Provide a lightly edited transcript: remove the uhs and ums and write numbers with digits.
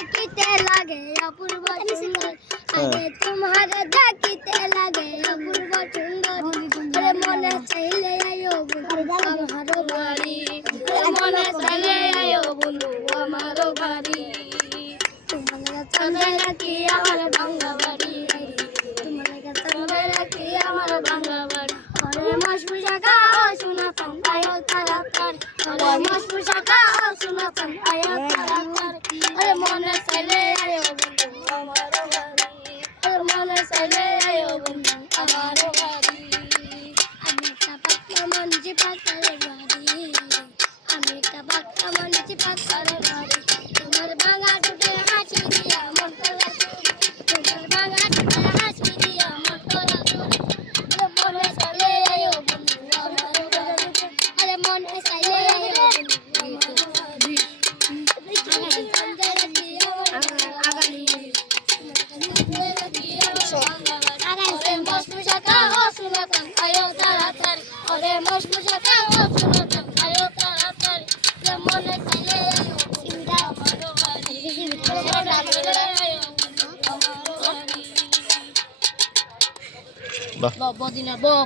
দেখিতে লাগে অপূর্ব সুন্দর আগে তোমার দেখিতে লাগে অপূর্ব সুন্দর আরে মনে চাইলে আয়ো বন্ধু আমারও বাড়ি মনে চাইলে আয়ো বন্ধু আমারও বাড়ি তোমার চাঁদে রাখি আমার ভাঙা বাড়ি তোমার চাঁদে রাখি আমার ভাঙা বাড়ি আরে মশমুশা গাও শোনাতাম আয়ো তাড়াতাড়ি আরে মশমুশা গাও শোনাতাম আয়ো তাড়াতাড়ি আরে মনে চাইলে আয়ো বন্ধু আমারও বাড়ি আরে মনে চাইলে আয়ো বন্ধু আমারও বাড়ি আমি একটা পাকা মঞ্জি পাকারে বাড়ি আমি একটা পাকা মঞ্জি পাকারে বাড়ি তোমার ভাঙা টুটে হাসি দিয়া মন তোলা তোমার ভাঙা টুটে হাসি দিয়া মন তোলা আরে মনে চাইলে আয়ো বন্ধু আমারও বাড়ি আরে মনে চাইলে আয়ো বন্ধু আমারও বাড়ি বাহ।